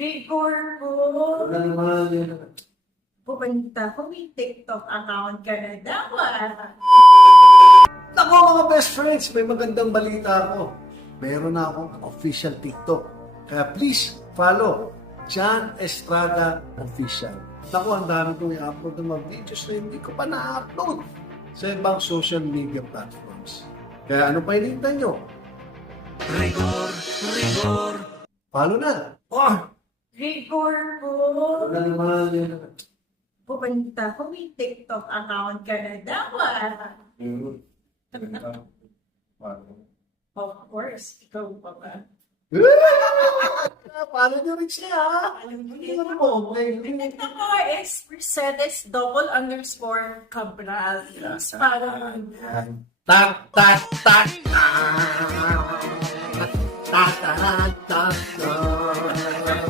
Rigor po. Wala naman yun. Pupunta ko, may TikTok account ka na dapat. Ako mga best friends, may magandang balita ako. Meron na akong official TikTok. Kaya please, follow John Estrada Official. Ako, ang dami kong i-upload ng mga videos na hindi ko pa na-upload sa ibang social media platforms. Kaya ano pa hinihintay nyo? Rigor. Follow na. Oh! Rigor po. Wala naman yun. Pupunta ko, may TikTok account ka na dapat. Of course, ikaw pa ba? Paano nyo rin siya? Alam mo Hindi yun. mo. TikTok ko is Mercedes _Cabral. Parang Tak, tak, tak. Tak, tak, tak, tak.